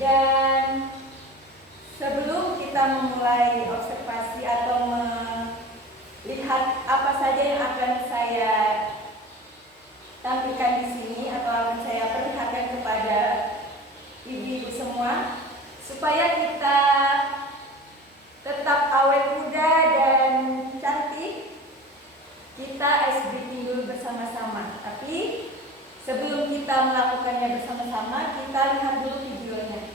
Dan sebelum kita memulai observasi atau melihat apa saja yang akan saya tampilkan di sini atau akan saya perlihatkan kepada ibu-ibu semua, supaya kita tetap awet muda dan cantik, kita ice breathing dulu bersama-sama. Tapi sebelum kita melakukannya bersama-sama, kita lihat dulu videonya.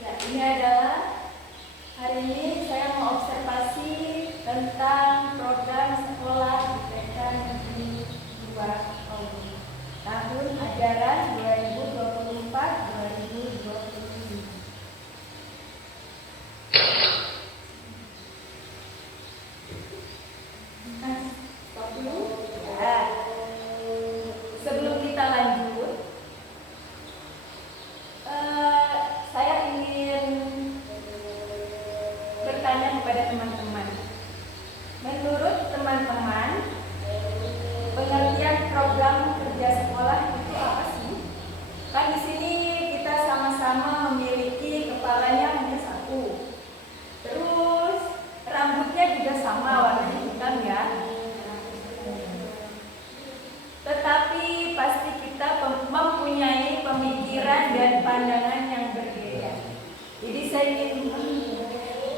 Ya, ini adalah hari ini saya mau observasi tentang program sekolah IPK Negeri 2 tahun ajaran 2024-2027. Stop dulu. Ya. Sebelum kita lanjut, saya ingin bertanya kepada teman-teman. Menurut teman-teman, pengertian program kerja sekolah itu apa sih? Kan di sini kita sama-sama memiliki kepalanya hanya satu. Terus rambutnya juga sama warna hitam ya. Tetapi pasti kita mempunyai pemikiran dan pandangan yang berbeda. Jadi saya ingin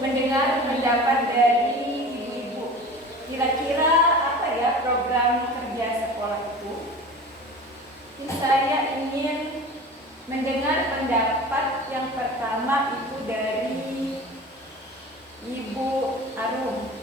mendengar pendapat dari ibu-ibu. Kira-kira apa ya program kerja sekolah itu? Saya ingin mendengar pendapat yang pertama itu dari Ibu Arum.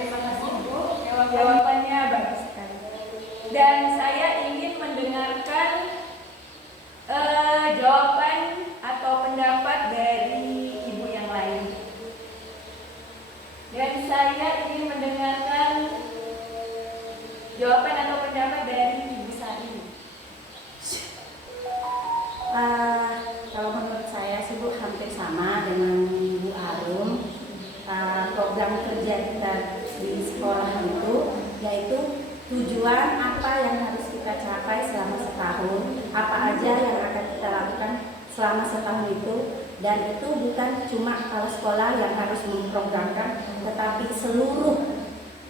Terima kasih Bu, jawabannya bagus sekali. Dan saya ingin mendengarkan jawaban atau pendapat dari ibu yang lain. Dan saya ingin mendengarkan jawaban atau pendapat dari Ibu Sari. Kalau menurut saya sih Bu hampir sama dengan Ibu Arum. Program kerja kita di sekolah itu yaitu tujuan apa yang harus kita capai selama setahun, apa aja yang akan kita lakukan selama setahun itu, dan itu bukan cuma kepala sekolah yang harus memprogramkan, tetapi seluruh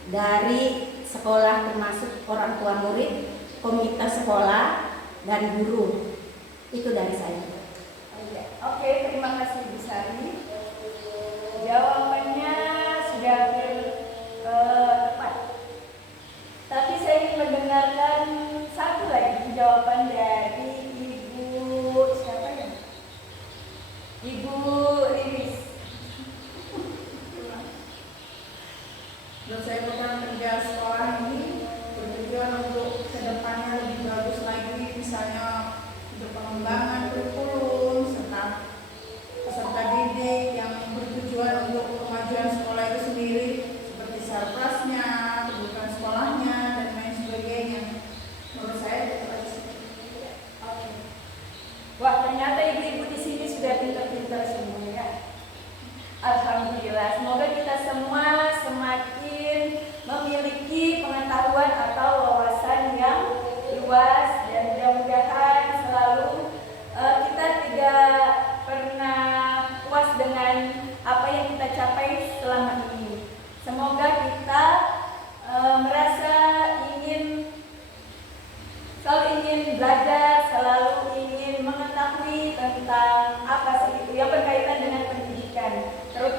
dari sekolah termasuk orang tua murid, komite sekolah, dan guru. Itu dari saya. Oke, terima kasih Bu Sari. Jawabannya sudah tepat. Tapi saya ingin mendengarkan satu lagi jawaban dari Ibu siapa ya? Ibu Riris.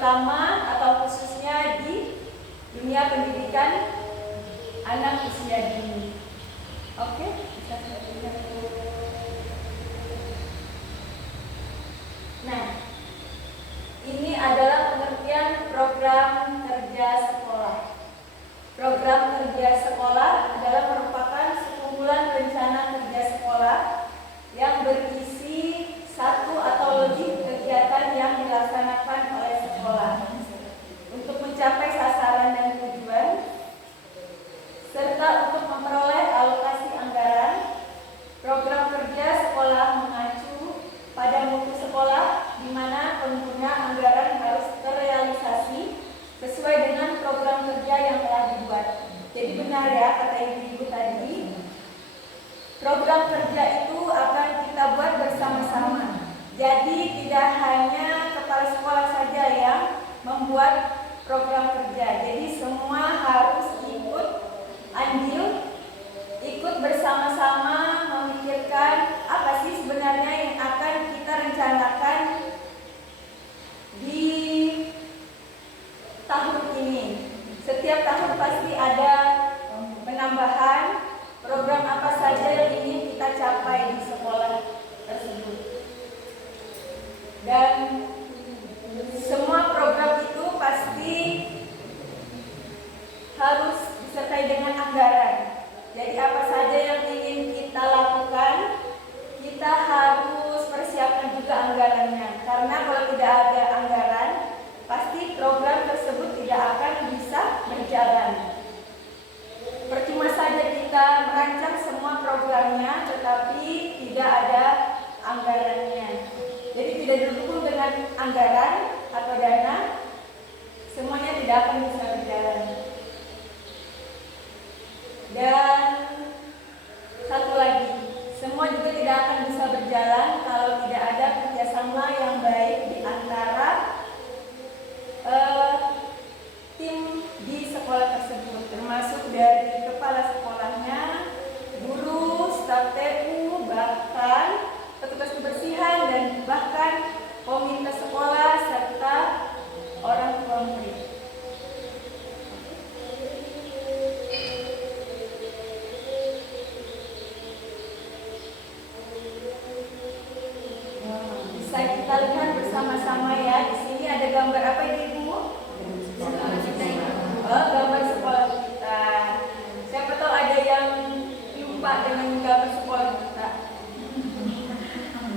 terutama atau khususnya di dunia pendidikan anak usia dini. Oke, bisa saya lihat. Nah, ini adalah pengertian program kerja sekolah. Program kerja sekolah adalah merupakan sekumpulan rencana kerja sekolah yang berisi satu atau lebih kegiatan yang dilaksanakan oleh sekolah untuk mencapai sasaran dan tujuan, serta untuk memperoleh alokasi anggaran. Program kerja sekolah mengacu pada mutu sekolah di mana pengguna anggaran harus terrealisasi sesuai dengan program kerja yang telah dibuat. Jadi benar ya kata ibu-ibu tadi, program kerja itu akan kita buat bersama-sama. Jadi tidak hanya kepala sekolah saja yang membuat program kerja. Jadi semua harus ikut andil, ikut bersama-sama memikirkan apa sih sebenarnya yang akan kita rencanakan di tahun ini. Setiap tahun pasti ada penambahan program apa saja yang ingin kita capai di sekolah tersebut. Dan semua program itu pasti harus disertai dengan anggaran. Jadi apa saja yang ingin kita lakukan, kita harus persiapkan juga anggarannya. Karena kalau tidak ada anggaran, pasti program tersebut tidak akan bisa berjalan. Percuma saja kita merancang semua programnya, tetapi tidak ada anggarannya. Jadi tidak didukung dengan anggaran atau dana, semuanya tidak akan bisa berjalan. Dan satu lagi, semua juga tidak akan bisa berjalan kalau tidak ada kerjasama yang baik di antara tim di sekolah tersebut, termasuk dari kepala sekolahnya, guru, staf TU, bahkan petugas kebersihan dan bahkan komite sekolah serta orang tua murid. Bisa kita lihat bersama-sama ya. Di sini ada gambar apa ini, Ibu? Gambar sekolah kita. Siapa tahu ada yang lupa dengan gambar sekolah kita.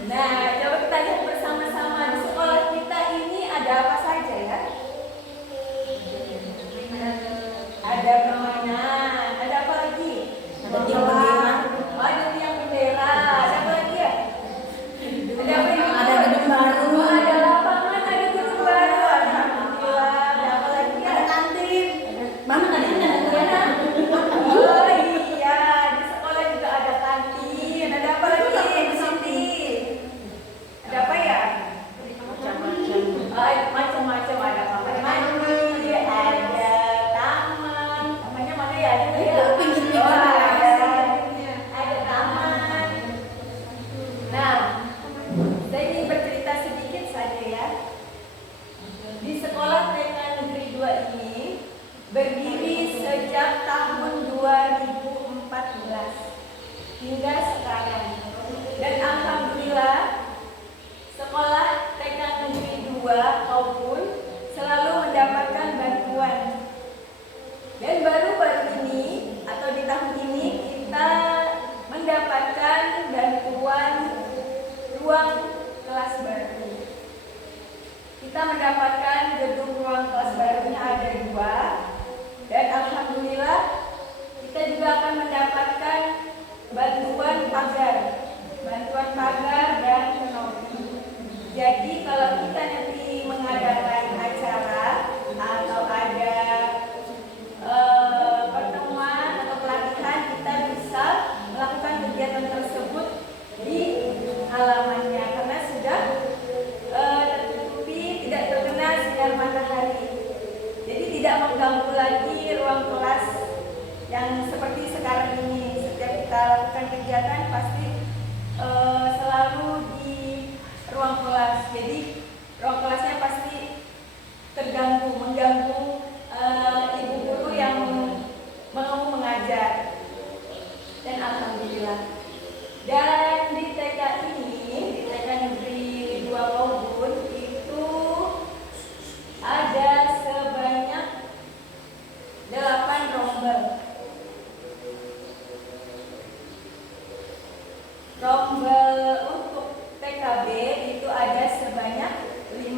Nah, coba kita lihat bersama-sama di sekolah kita ini ada apa saja ya? Ada permainan, ada apa lagi? Ada tiang bendera. Ada tiang bendera. Ada apa lagi ya? Ada apa lagi? Ada gedung baru. Ada lapangan, ada gedung baru. Alhamdulillah. Ada apa lagi ya? Ada kantin. Mana kantinnya? Mana? Oh iya, di sekolah juga ada kantin. Ada apa lagi di sini? Ada apa ya? Macam-macam, ada kamar mandi, ada taman. Tamannya mana ya? Ada ya? Ada taman. Nah, saya ingin bercerita sedikit saja ya. Di sekolah TK Negeri 2 ini berdiri sejak tahun 2014 hingga sekarang. Dan alhamdulillah sekolah TK Negeri 2 Kaupun selalu mendapatkan bantuan. Dan baru-baru ini atau di tahun ini kita mendapatkan bantuan ruang kelas baru. Kita mendapatkan gedung ruang kelas barunya ada 2. Dan alhamdulillah kita juga akan mendapatkan bantuan pagar dan kanopi. Jadi kalau kita nanti mengadakan acara atau ada pertemuan atau pelatihan, kita bisa melakukan kegiatan tersebut di halamannya karena sudah tertutupi, tidak terkena sinar matahari. Jadi tidak mengganggu lagi ruang kelas yang seperti sekarang ini. Setiap kita lakukan kegiatan pasti selalu di ruang kelas. Jadi ruang kelasnya pasti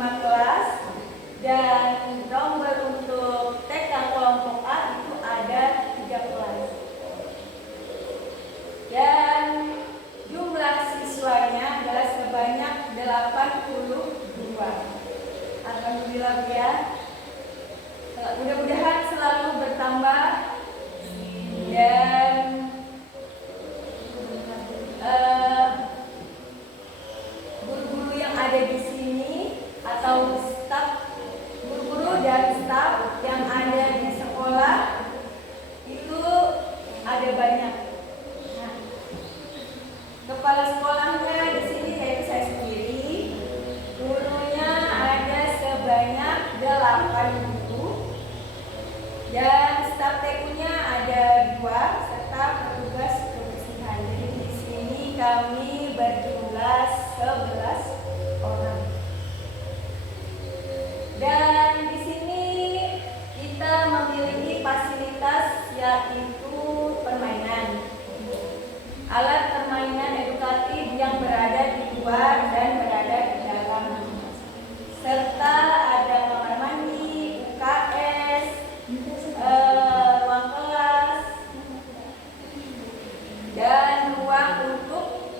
5 kelas, dan nomor untuk TK kelompok A itu ada 3 kelas. Dan jumlah siswanya adalah sebanyak 82. Alhamdulillah ya. Mudah-mudahan selalu bertambah dan guru-guru yang ada di sini atau staf guru-guru dan staf yang ada di sekolah itu ada banyak. Nah, kepala sekolahnya di sini yaitu saya sendiri. Gurunya ada sebanyak 8 guru dan staf TK-nya ada 2 serta petugas kebersihan. Jadi di sini kami berjumlah 11 orang. Dan di sini kita memiliki fasilitas yaitu permainan, alat permainan edukatif yang berada di luar dan berada di dalam, serta ada kamar mandi, UKS, ruang kelas, dan ruang untuk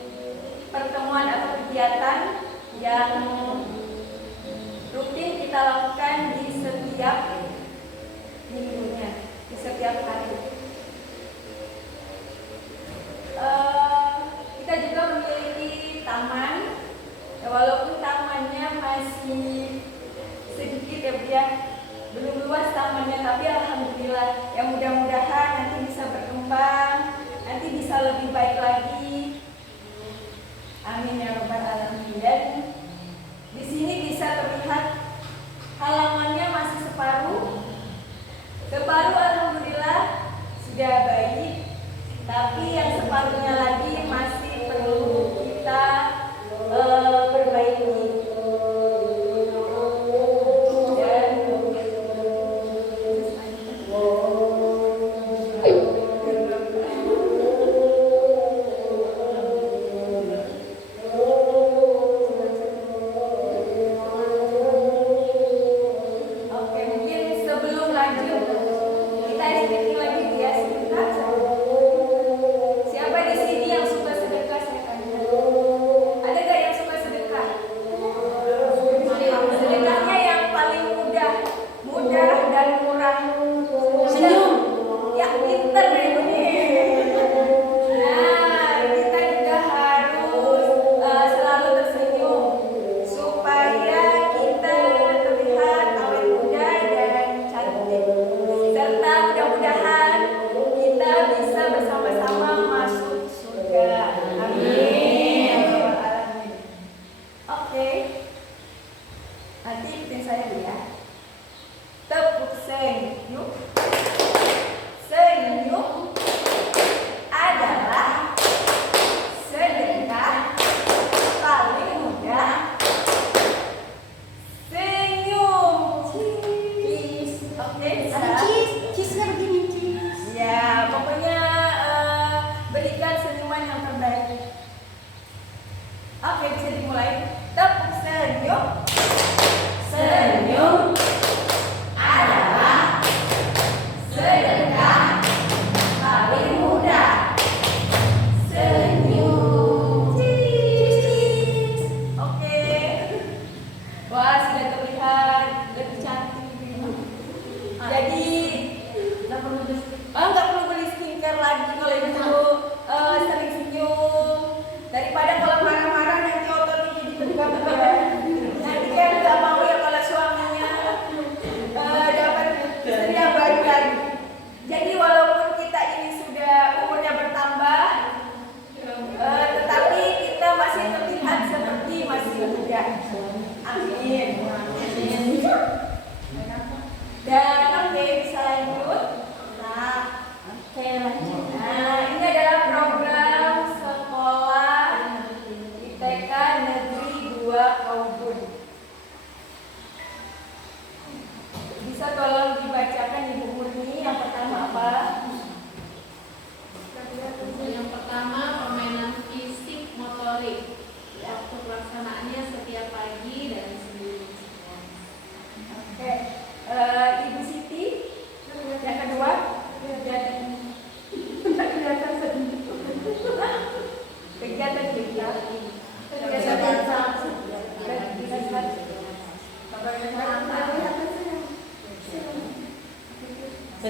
pertemuan atau kegiatan yang rutin kita lakukan di setiap minggunya, di setiap hari. Kita juga memiliki taman, ya, walaupun tamannya masih sedikit ya Bu ya, belum luas tamannya, tapi alhamdulillah ya, mudah-mudahan nanti bisa berkembang, nanti bisa lebih baik lagi. Amin ya rabbal alamin. Dan di sini bisa terlihat halamannya masih separuh alhamdulillah sudah baik, tapi yang separuhnya lagi masih perlu kita perbaiki.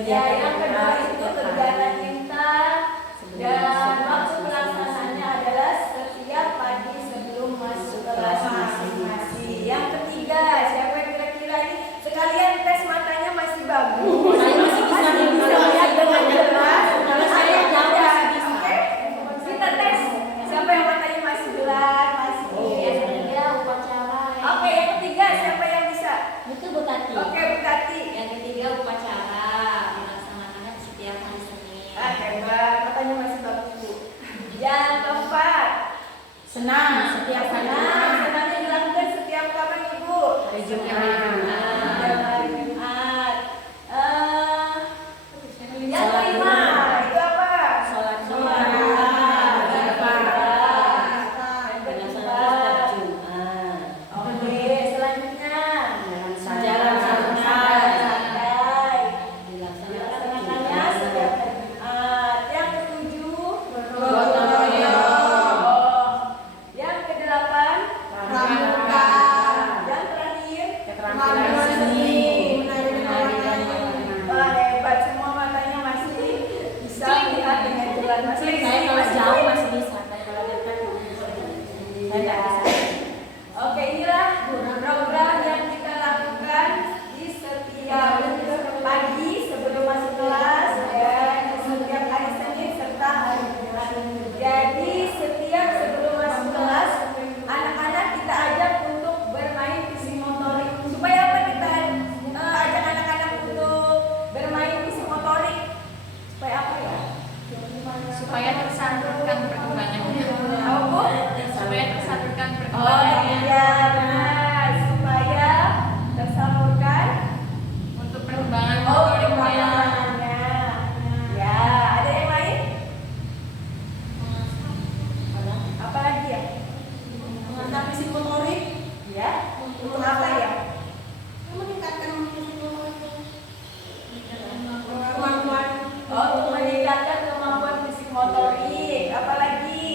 Ya, yang kedua itu kegiatan cinta dan waktu pelaksanaannya adalah setiap pagi sebelum masuk kelas masing-masing. Yang ketiga, siapa yang kira-kira ini sekalian tes matanya masih bagus? Saya masih bisa lihat dengan jelas. Kalau saya jauh masih bisa. Oke, kita tes siapa yang matanya masih jelas, masih. Yang ketiga upacara. Oke, yang ketiga siapa yang bisa? Itu Bu Tati. Oke, Bu Tati. Yang ketiga upacara dilaksanakan setiap hari Senin. Hebat, matanya masih bagus Bu. Yang keempat, Senang setiap hari. senangnya dilakukan setiap kapan Ibu? Hari Setiap Jumat. hari Hari Jumat. Yang kelima, itu apa? Sholat Sholat Jumat. Jumat. Yang Yang Dilaksanakan setiap keempat. Jumat. Oke, selanjutnya. Jalan santai. Dilaksanakan Dilaksanakannya setiap hari Jumat. Yang ketujuh, Gotong royong. Oh. Yang kedelapan, Pramuka. yang terakhir, Keterampilan seni. Menari dan wah hebat, semua matanya masih bisa lihat dengan jelas. Masih Saya kalau jauh masih bisa, tapi kalau dekat saya nggak bisa. Oke, inilah program yang kita lakukan di setiap pagi sebelum masuk kelas dan setiap hari Senin serta hari Jumat. Jadi setiap sebelum masuk kelas, anak-anak kita ajak untuk bermain fisik motorik. Supaya apa kita ajak anak-anak untuk bermain fisik motorik? Supaya apa ya? supaya tersalurkan perkembangannya. Tahu Bu? Supaya tersalurkan Oh perkembangannya iya benar, supaya tersalurkan untuk perkembangan perkembangannya. motoriknya. Ya, ada yang lain? Apa lagi ya? Mengenal fisik motorik, Ya, untuk apa ya? meningkatkan Kemampuan. Oh, untuk meningkatkan kemampuan fisik motorik. Apa lagi?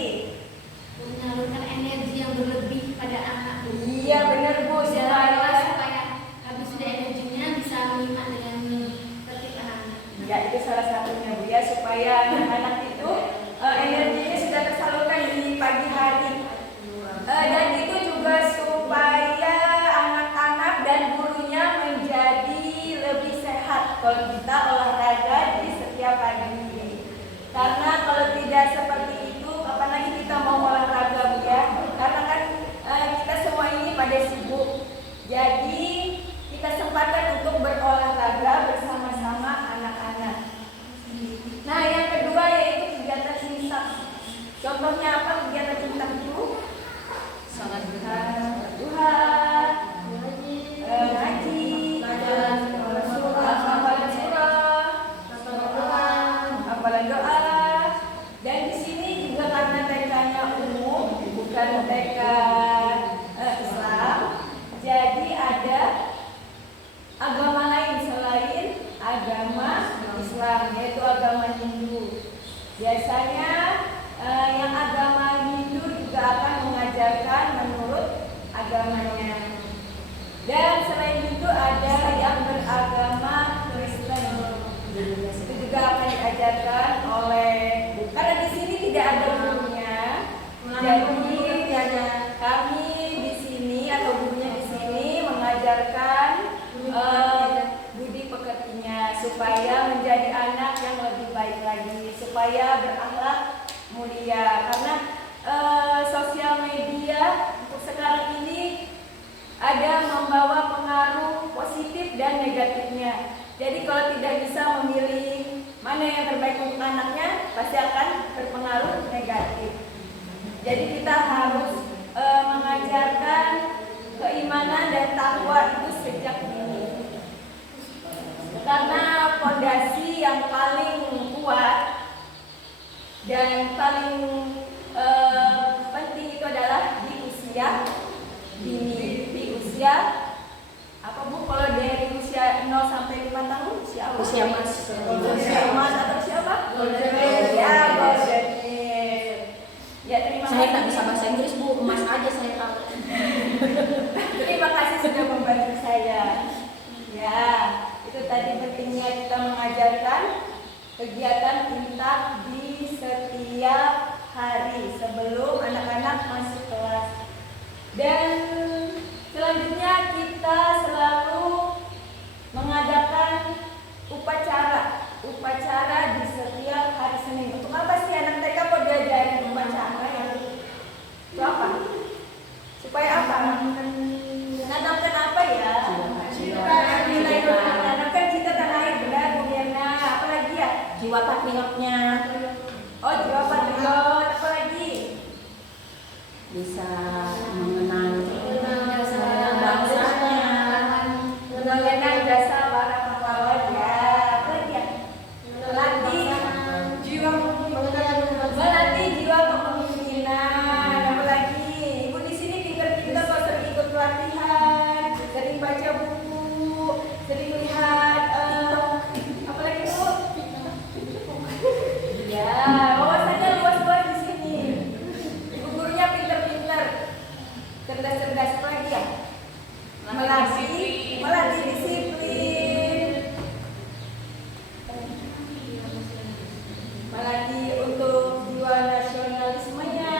Menyalurkan energi yang berlebih pada anak. Iya benar Bu, supaya habis sudah energinya bisa menyimak dengan tertib anak. ya itu salah satunya Bu ya, supaya anak-anak itu energinya sudah tersalurkan di pagi hari. Dan itu juga supaya anak-anak dan gurunya menjadi lebih sehat kalau kita olahraga di setiap pagi. Karena kalau tidak seperti itu, kapan lagi kita mau olahraga Bu ya? Karena kan kita semua ini pada sibuk. Jadi kita sempatkan untuk berolahraga bersama-sama anak-anak. Nah, yang kedua yaitu kegiatan simsak. Contohnya apa kegiatan simsak itu? Sholat duha, Duha, ngaji, hafalan surah, hafalan doa. Dan di sini juga karena TK-nya umum, bukan TK Islam, jadi ada agama lain selain agama Islam, yaitu agama Hindu. Biasanya yang agama Hindu juga akan mengajarkan menurut agamanya. Dan selain itu ada yang beragama Kristen. Itu juga akan diajarkan oleh, karena di sini tidak ada gurunya. Jadi kami di sini atau gurunya di sini mengajarkan budi pekertinya supaya menjadi anak yang lebih baik lagi, supaya berakhlak mulia. Karena sosial media untuk sekarang ini ada membawa pengaruh positif dan negatifnya. Jadi kalau tidak bisa memilih mana yang terbaik untuk anaknya, pasti akan berpengaruh negatif. Jadi kita harus mengajarkan keimanan dan takwa itu sejak dini. Karena fondasi yang paling kuat dan paling penting itu adalah di usia dini. Di usia apa Bu? Kalau dari usia 0 sampai 5 tahun usia apa? Usia emas. Usia emas atau usia apa? Golden Age. Ya, golden age. Ya, terima Saya tak kasih. bisa bahasa Inggris Bu, emas aja saya tahu. Terima kasih sudah membantu saya. ya. Ya, itu tadi pentingnya kita mengajarkan kegiatan intak di setiap hari sebelum anak-anak masuk kelas. Dan selanjutnya kita selalu mengadakan upacara di setiap hari Senin. Untuk apa sih anak TK kok diajarin upacara ya? Itu apa? Supaya apa? Menanamkan apa ya? Menanamkan cinta tanah air, benar Bu Mirna. Apa lagi ya? Jiwa patriotnya Oh, jiwa patriot. Apa lagi? bisa mengenal bangsanya, Mengenang jasa para pahlawan ya. Apa lagi ya? Melatih jiwa kepemimpinan. Apa lagi? Ibu di sini pintar-pintar kok, sering ikut pelatihan, sering baca buku, sering lihat apa lagi Bu? Ya, wawasannya luas-luas di sini. Ibu gurunya pintar-pintar, cerdas-cerdas. Apa lagi ya? Melatih disiplin, melatih untuk jiwa nasionalismenya.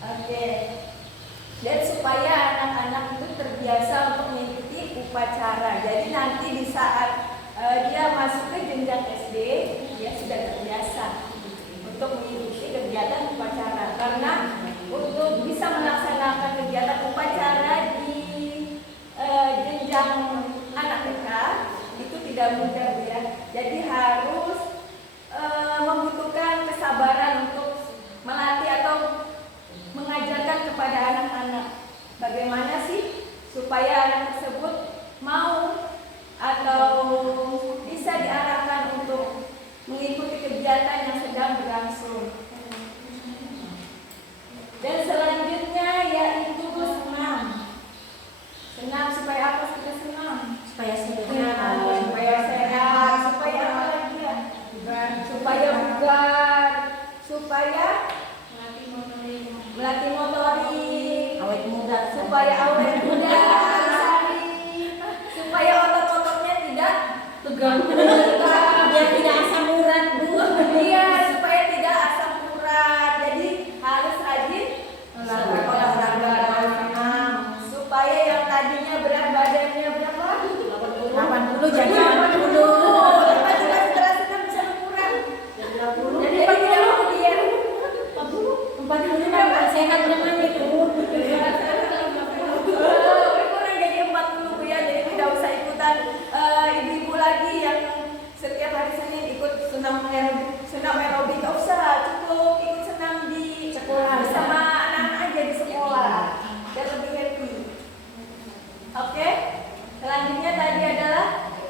Oke. Dan supaya anak-anak itu terbiasa untuk mengikuti upacara. Jadi nanti di saat dia masuk ke jenjang SD, dia sudah terbiasa untuk mengikuti kegiatan upacara. Karena untuk bisa melaksanakan kegiatan upacara di jenjang anak TK itu tidak mudah ya. Jadi harus membutuhkan kesabaran untuk melatih atau mengajarkan kepada anak-anak bagaimana sih supaya anak tersebut mau atau bisa diarahkan untuk mengikuti kegiatan yang sedang berlangsung. Dan selanjutnya yaitu senam. Senam supaya apa kita senam? supaya sehat, Supaya sehat, supaya apa lagi ya? Supaya bugar, supaya melatih motorik, awet muda, supaya awet muda, supaya otot-ototnya tidak tegang, tegang. biar tidak asam urat Bu. Iya, supaya tidak asam urat. Jadi harus rajin olahraga, supaya yang tadinya berat badannya berapa? 80 jadi 40. Tiba-tiba setelah senam bisa berkurang. Jadi 60. Jadi tidak kemudian 40 bukan sehat dengan itu. berkurang jadi 40 Bu ya. Jadi tidak usah ikutan ibu-ibu lagi yang setiap hari Senin ikut senam aerobik. Tidak usah, cukup ikut senam di Sekolah. bersama anak-anak aja di sekolah dan lebih happy. Oke, selanjutnya tadi adalah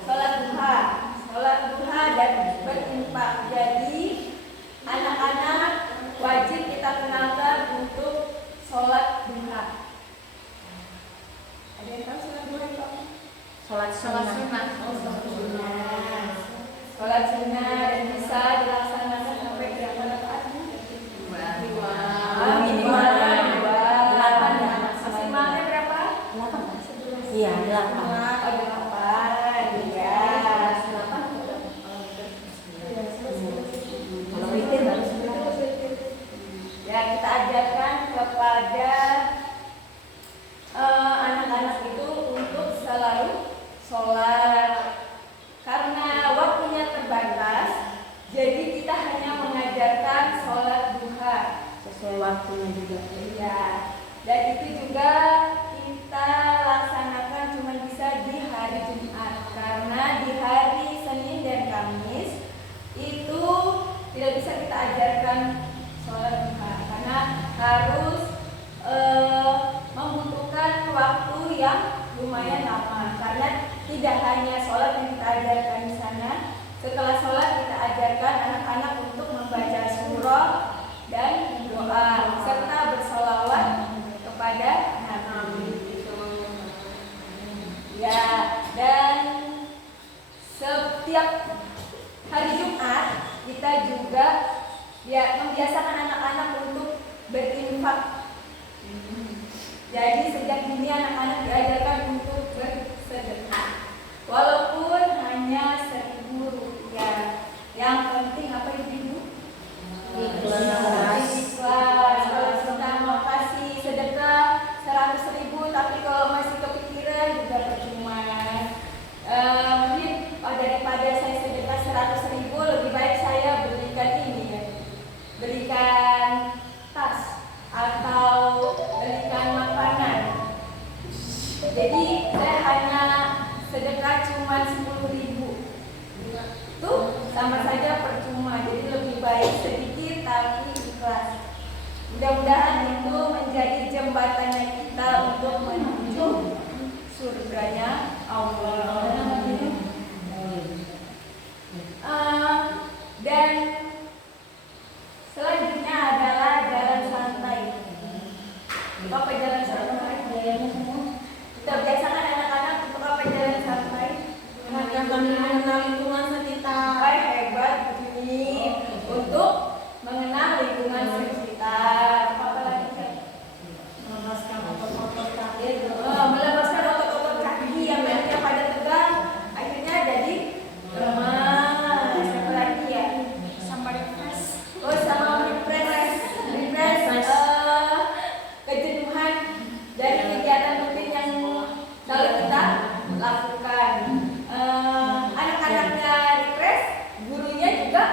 sholat duha dan berinfak. Jadi anak-anak wajib kita kenalkan untuk sholat duha. Ada yang tahu sholat duha itu apa? Sholat sunnah. Sholat sunnah dan bisa dilaksanakan sampai berapa rakaatnya? Minimal 8 ya. Maksimalnya berapa? 8. Iya, 8. Oh, 8 ya. Kalau witir baru 11. Ya, kita ajarkan kepada anak-anak itu untuk selalu sholat. Karena waktunya terbatas, jadi kita hanya mengajarkan sholat duha Sesuai waktunya juga. ya. Dan itu juga kita laksanakan cuma bisa di hari Jumat, karena di hari Senin dan Kamis itu tidak bisa kita ajarkan sholat duha karena harus membutuhkan waktu yang lumayan lama. Karena tidak hanya sholat yang kita ajarkan di sana, setelah sholat kita ajarkan anak-anak untuk membaca surah dan doa serta bersolawat kepada Nabi. Ya, dan setiap hari Jumat kita juga ya membiasakan anak-anak untuk berinfak. Jadi sejak dini anak-anak diajarkan untuk berinfak. saya hanya sedekah cuma 10.000. Itu sama saja percuma. Jadi lebih baik sedikit tapi ikhlas. Mudah-mudahan itu menjadi jembatannya kita untuk menuju surganya Allah. Dan selanjutnya adalah jalan santai. Apa jalan santai? Kita biasakan anak-anak untuk apa jalan santai? mengenal lingkungan sekitar. Hebat ini untuk mengenal lingkungan sekitar. Apa lagi? Melepaskan otot-otot kaki. Melepaskan otot-otot kaki yang tadinya pada tegang, akhirnya jadi lemas. Apa lagi ya? Sama refresh. Sama refresh kejenuhan dari kegiatan rutin yang selalu kita lakukan. Anak-anaknya refresh, gurunya juga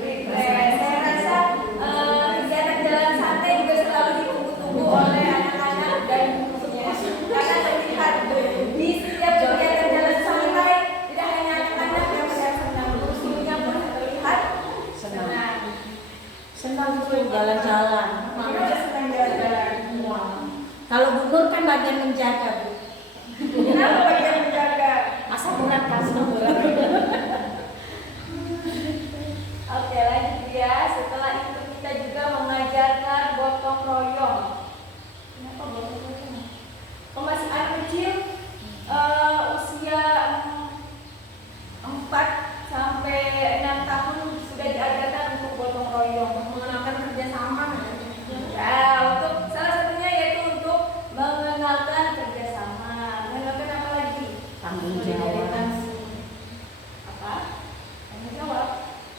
refresh. Saya rasa kegiatan jalan santai juga selalu ditunggu-tunggu oleh anak-anak dan gurunya. Karena terlihat di setiap kegiatan jalan santai tidak hanya anak-anak yang senang, gurunya pun terlihat senang. Senang tuh jalan-jalan. Mereka senang jalan-jalan. Kalau gubernur kan bagian menjaga, Bu. Kenapa bagian menjaga? Masa berat kan Oke, lanjut ya. Setelah itu kita juga mengajarkan gotong royong. Kenapa gotong royong? Masih anak kecil usia 4 sampai 6 tahun sudah diajarkan untuk gotong royong, mengenalkan kerjasama. Ya, untuk salah satunya yaitu untuk mengenalkan kerjasama. Mengenalkan apa lagi? Tanggung jawab. Apa? Tanggung jawab.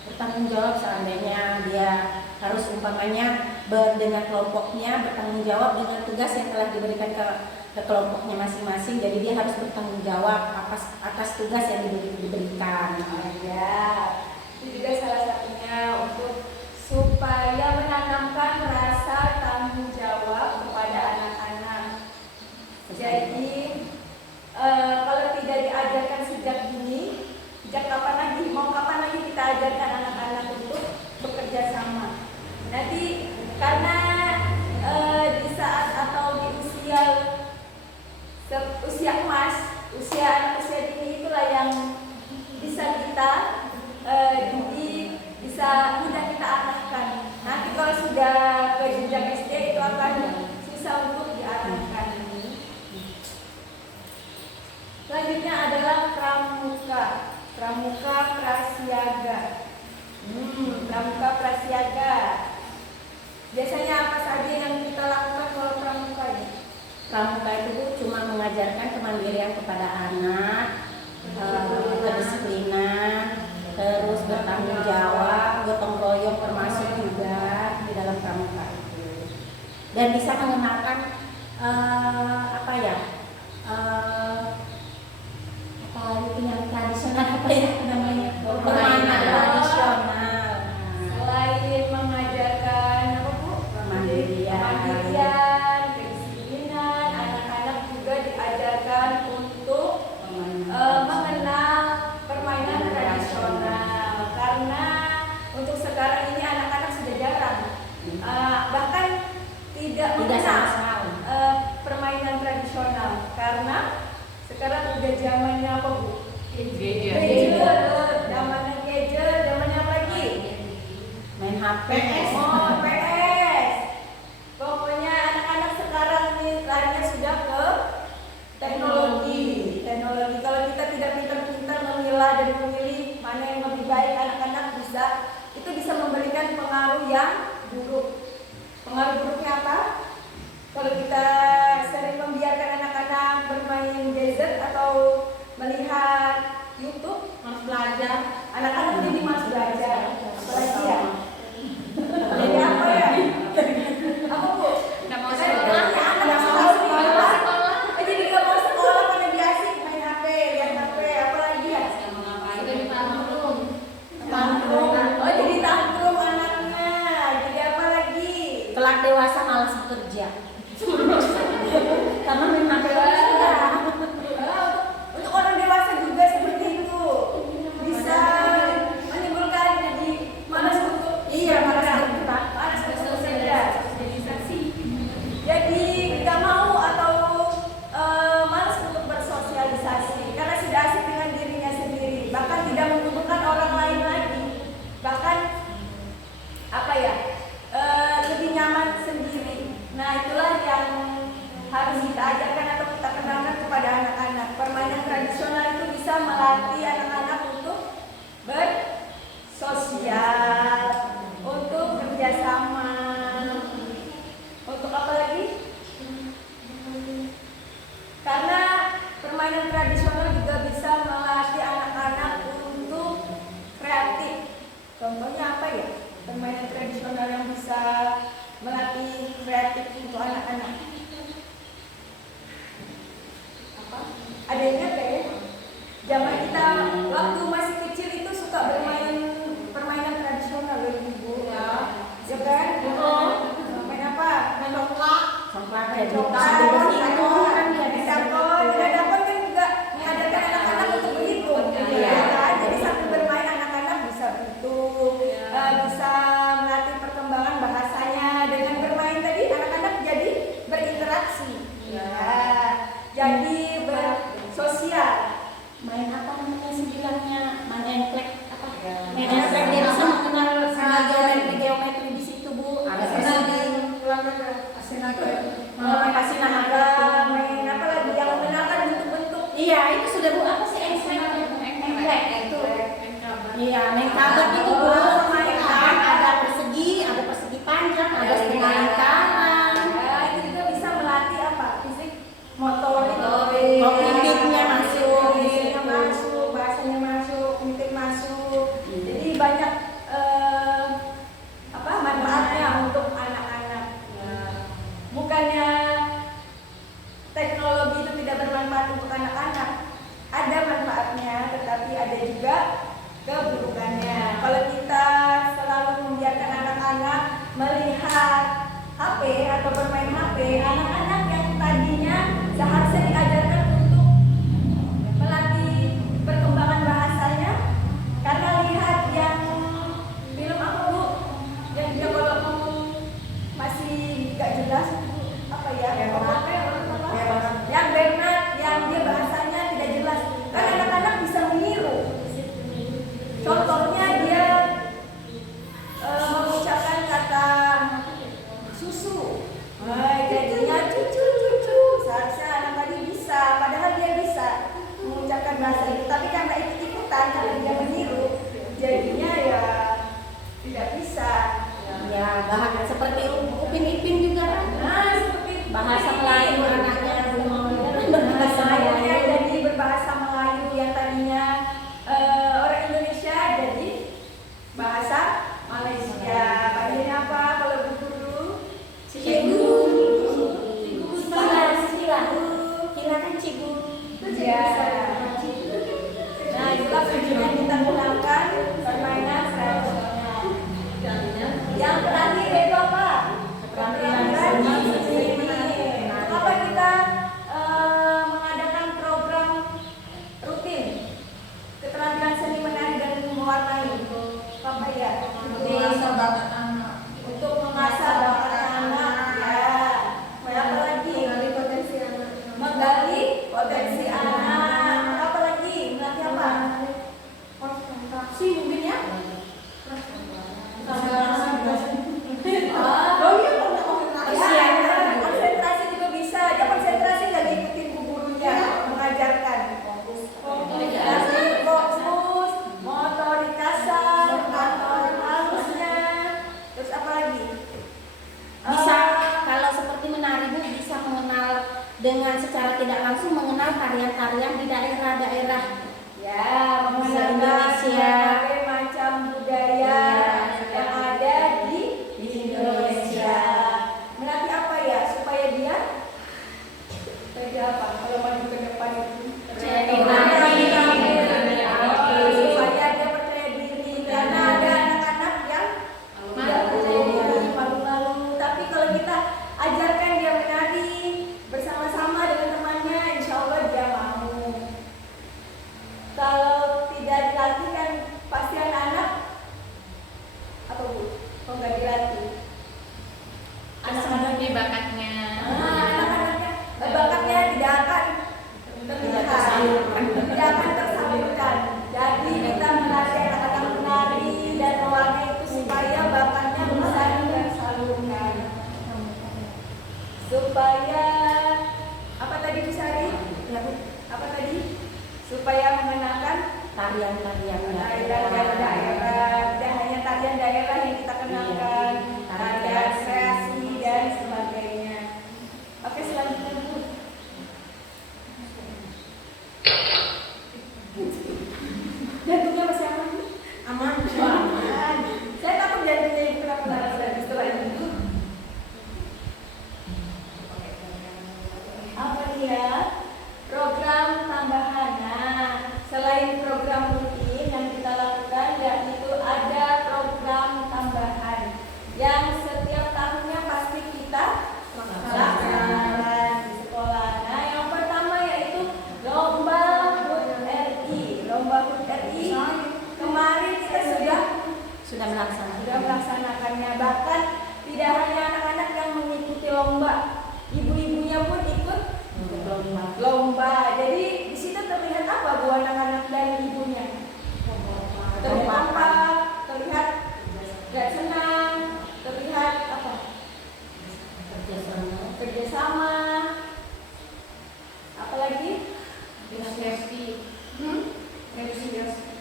Bertanggung jawab seandainya dia harus umpamanya dengan kelompoknya bertanggung jawab dengan tugas yang telah diberikan ke kelompoknya masing-masing. Jadi dia harus bertanggung jawab atas tugas yang diberikan. Ya, itu juga salah satunya untuk supaya menanamkan rasa tanggung jawab kepada anak-anak. Jadi kalau tidak diajarkan sejak dini, sejak kapan lagi? Mau kapan lagi kita ajarkan anak-anak untuk bekerja sama? Nanti karena di saat atau di usia emas, usia dini itulah yang bisa kita didik, bisa mudah kita arahkan. Nanti kalau sudah ke jenjang SD itu akan susah untuk diarahkan. Selanjutnya adalah pramuka prasiaga. Pramuka prasiaga. Biasanya apa saja yang kita lakukan kalau pramuka ini? Pramuka itu Bu, cuma mengajarkan kemandirian kepada anak, kedisiplinan, terus bertanggung jawab, gotong royong termasuk juga di dalam pramuka itu. Dan bisa mengenalkan apa itu yang tradisional apa ya namanya? Permainan tradisional. Selain mengajarkan apa Bu? Kemandirian, kedisiplinan, anak-anak juga diajarkan untuk mengenal permainan tradisional. Karena untuk sekarang ini anak-anak sudah jarang, bahkan tidak mengenal permainan tradisional. Karena sekarang udah zamannya apa Bu? Gadget. Zamannya gadget, zamannya apa lagi? Main HP. PS. Pokoknya anak-anak sekarang ini larinya sudah ke teknologi. Kalau kita tidak pintar-pintar memilah dan memilih mana yang lebih baik, anak-anak itu bisa memberikan pengaruh yang buruk. Pengaruh buruknya apa? Kalau kita sering membiarkan anak-anak bermain gadget atau melihat YouTube, malas belajar. Anak-anak jadi malas belajar. Apalagi ya? Jadi apa ya? Apa Bu? Nggak mau sekolah. Nggak mau sekolah. Jadi nggak mau sekolah karena dia asik main HP, lihat HP. Apalagi ya? Sudah ditantrum. Tantrum. Oh jadi tantrum anaknya. Jadi apa lagi? Kelak dewasa malas bekerja. Karena main HP sudah. juga bisa melatih anak-anak untuk kreatif. Contohnya apa ya? Permainan tradisional yang bisa melatih kreatif untuk anak-anak. Apa? Ada yang ingat ya? Zaman kita waktu masih kecil itu suka bermain permainan tradisional loh ibu. Ya kan? Main apa? Main coklat. Coklat Coklat. itu kan dia bisa Dapur kan juga mengajarkan anak-anak untuk berhitung. Iya. Kan? Jadi sambil bermain anak-anak bisa berhitung, bisa melatih perkembangan bahasanya. Dengan bermain tadi anak-anak jadi berinteraksi. Jadi bersosial. main apa namanya sebilangnya main enklek apa main enklek dia bisa mengenal geometri di situ Bu. Ada kasih nama Main apa lagi yang mengenalkan bentuk-bentuk. iya itu sudah Bu. Apa sih enklek itu iya main kabel itu Bu. Kan ada persegi panjang, ada setengah lingkaran. Itu juga bisa melatih apa? Fisik, motorik, Kognitifnya masuk. kognitifnya masuk, bahasanya masuk, kognitif masuk. Jadi banyak manfaatnya untuk anak-anak. Bukannya teknologi itu tidak bermanfaat untuk anak-anak, ada manfaatnya, tetapi ada juga keburukannya. Kalau kita selalu membiarkan anak-anak melihat HP atau bermain HP, anak-anak yang tadinya seharusnya diajarkan untuk melatih perkembangan bahasanya, karena lihat yang film apa Bu, yang dia kalau ngomong masih gak jelas apa ya, yang Bernard, yang dia bahasanya tidak jelas, kan anak-anak bisa meniru. Contohnya dia mengucapkan kata susu, jadinya cucu. Seharusnya anak tadi bisa, padahal dia bisa mengucapkan bahasa itu, tapi karena ikut-ikutan, karena dia meniru, jadinya ya tidak bisa. Ya, bahasa seperti Upin Ipin juga kan. Seperti Bahasa Melayu anaknya berbahasa Akhirnya Melayu. jadi berbahasa Melayu yang tadinya orang Indonesia jadi bahasa Malaysia. Panggilnya apa kalau Bu Guru? Cikgu. Kila kan cikgu. Ya. Nah, itulah tujuan kita gunakan permainan tradisional. Yang terakhir itu apa? Keterampilan seni. Kenapa kita mengadakan program rutin keterampilan seni menari dan mewarnai? Apa ya? Mengasah bakat anak. Untuk mengasah bakat anak. Ya. Apa lagi? Menggali potensi anak. Apa lagi? Melatih apa? Si mungkin ya. Konsentrasi juga bisa. Dia konsentrasi nggak ngikutin bu gurunya mengajarkan. Konsentrasi, fokus, motorik kasar, motorik halusnya. Terus apa lagi? Bisa kalau seperti menari Bu bisa mengenal dengan secara tidak langsung mengenal tarian-tarian di daerah-daerah. Ya, Bisa mengenalkan Indonesia. berbagai macam budaya yang ada di Indonesia. Melatih apa ya? Supaya dia apa? Kalau maju ke depan itu Percaya diri. supaya dia percaya diri. Karena ada anak-anak yang tidak percaya diri, malu-malu. Tapi kalau kita ajarkan dia menari bersama-sama dengan temannya, insya Allah dia mau. Kalau tidak dilatih kan pasti anak-anak apa Bu? Kalau nggak dilatih, Anak-anak bakatnya. anak-anaknya bakatnya tidak akan terlihat, tidak akan tersalurkan. Jadi kita melatih anak-anak menari dan mewarnai itu supaya bakatnya bisa tersalurkan. Supaya apa tadi Bu Sari? Apa tadi? Supaya mengenakan Tarian-tarian tarian daerah, tidak hanya tarian daerah yang kita kenalkan, tarian kreasi dan sebagainya. Oke, selanjutnya Bu. kita sudah melaksanakan. sudah melaksanakannya. Bahkan tidak hanya anak-anak yang mengikuti lomba, ibu-ibunya pun ikut lomba. Jadi di situ terlihat apa bu anak-anak dan ibunya? Terlihat kompak, terlihat gak senang, terlihat apa? Kerjasama. Apalagi? Happy.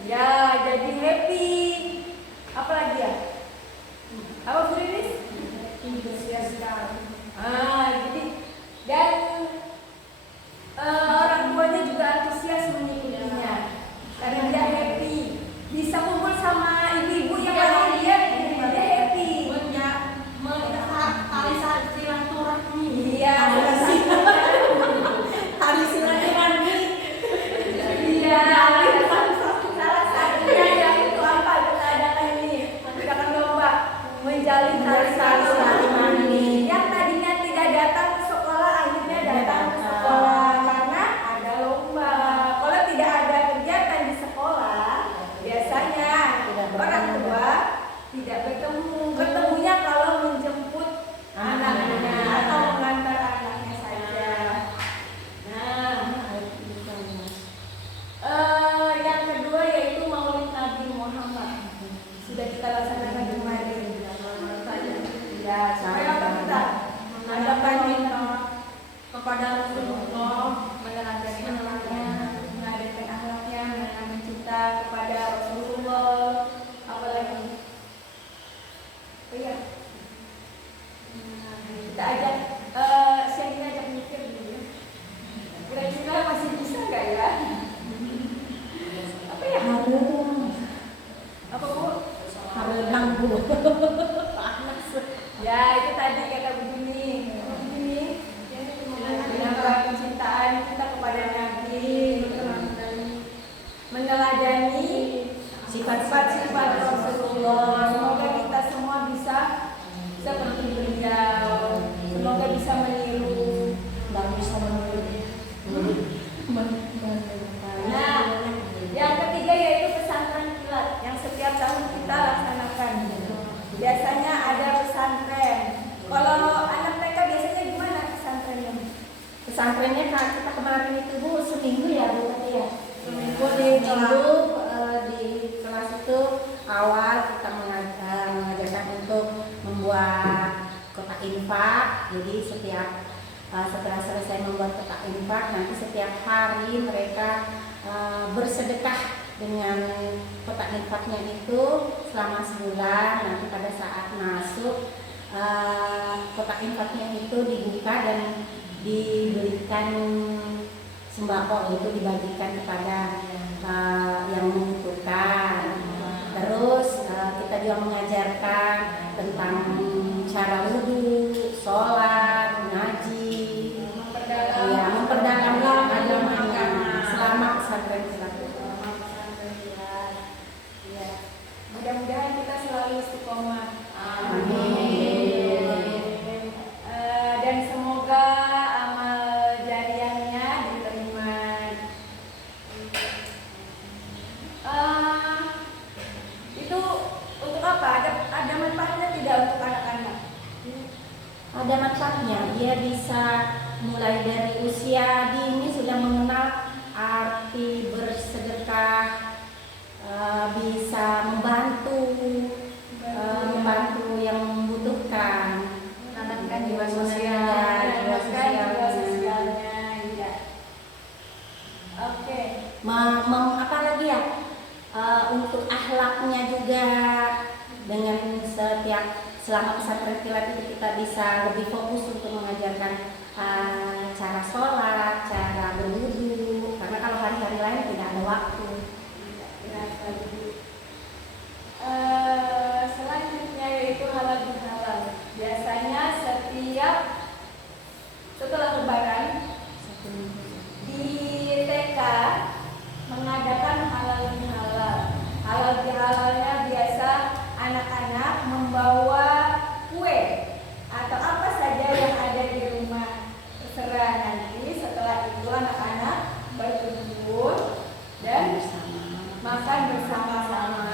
Ya, jadi happy. Apalagi ya? Apa Bu Riris? Antusias sekali. Jadi dan orang tuanya juga antusias mengikutinya karena dia happy. Bisa kumpul sama ibu-ibu yang lain dia happy. tali silaturahmi. Iya. Tali silaturahmi. Iya. Salah satunya yaitu apa? Kita adakan ini. Kita akan lomba menjalin tali silaturahmi. Yang tadinya tidak datang ke sekolah akhirnya datang ke sekolah karena ada lomba. Kalau tidak ada kegiatan di sekolah, biasanya orang tua tidak bertemu. Ketemunya kalau menjemput anaknya atau mengantar anaknya saja. Nah, yang kedua yaitu Maulid Nabi Muhammad. Sudah kita laksanakan kemarin. Ya, supaya apa kita? Menghadapkan kita kepada Rasulullah, meneladani akhlaknya, mengadakan akhlaknya, menanam cinta kepada Rasulullah. Apalagi? Oh iya. Kita ajak, saya ajak mikir dulu ya. Kira-kira masih bisa nggak ya? Apa ya? Apa bu? Haredang bu. Ya itu tadi kata begini, menyatakan kecintaan kita kepada Nabi, meneladani sifat-sifat Rasulullah. Semoga kita semua bisa seperti beliau. Semoga bisa meniru Dan bisa meniru. Nah, yang ketiga yaitu pesantren kilat yang setiap tahun kita laksanakan. Biasanya ada pesantren. Kalau anak TK biasanya gimana pesantrennya? Pesantrennya kita kemarin itu bu seminggu ya bu tadi ya. Seminggu Di minggu di kelas itu awal kita mengajarkan untuk membuat kotak infak. Jadi setelah selesai membuat kotak infak, nanti setiap hari mereka bersedekah dengan kotak infaknya itu selama sebulan. Nanti pada saat masuk kotak infaknya itu dibuka dan diberikan sembako, itu dibagikan kepada yang membutuhkan. Terus kita juga mengajarkan tentang cara wudhu, sholat, ngaji, memperdalam agamanya selama pesantren kilat. Mudah-mudahan kita selalu istiqomah. Amin. Dan semoga amal jariahnya diterima. Itu untuk apa? Ada manfaatnya tidak untuk anak-anak? Ada manfaatnya, dia bisa mulai dari usia dini sudah mengenal arti bersedekah, bisa membantu yang membutuhkan, Menanamkan jiwa sosialnya, jiwa sosialnya, ya. Oke. Apa lagi ya? Untuk akhlaknya juga, dengan selama pesantren kilat itu kita bisa lebih fokus untuk mengajarkan cara sholat, cara berwudu, karena kalau hari-hari lain tidak ada waktu. Selanjutnya yaitu halal bihalal. Biasanya setelah lebaran di TK mengadakan halal bihalal. Halal bihalalnya biasa anak-anak membawa kue atau apa saja yang ada di rumah, terserah. Nanti setelah itu anak-anak berkumpul dan makan bersama-sama.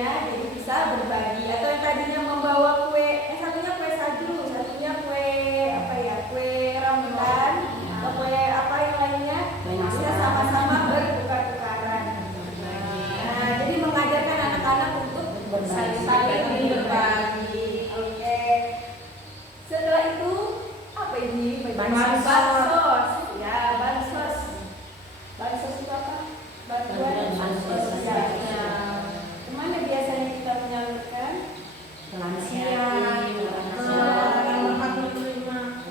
kuenya, jadi bisa berbagi. Atau yang tadinya membawa kue, satunya kue salju, satunya kue apa ya, kue rambutan, atau kue apa yang lainnya, bisa sama-sama bertukar-tukaran. Nah, jadi mengajarkan anak-anak untuk saling berbagi. Oke. Setelah itu apa ini? Bansos. Ya, bansos. Bansos itu apa? Bantuan sosial. Nah, kemana biasanya kita menyalurkan? lansia,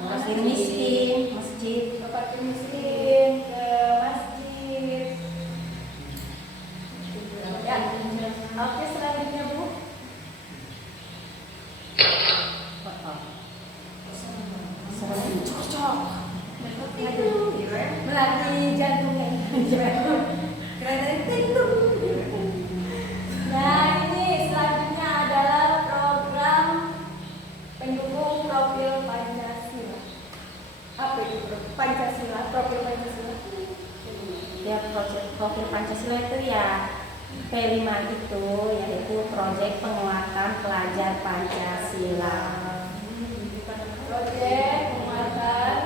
Masjid, miskin, masjid. ke fakir miskin, ke masjid. Ya. Oke, selanjutnya Bu. Cocok. Melatih jantungnya. Keren tintung. Nah, ini selanjutnya adalah program pendukung profil Pancasila. Apa itu Pancasila? Profil Pancasila. Ya, profil Pancasila itu ya P5 itu, yaitu proyek penguatan pelajar Pancasila. Proyek penguatan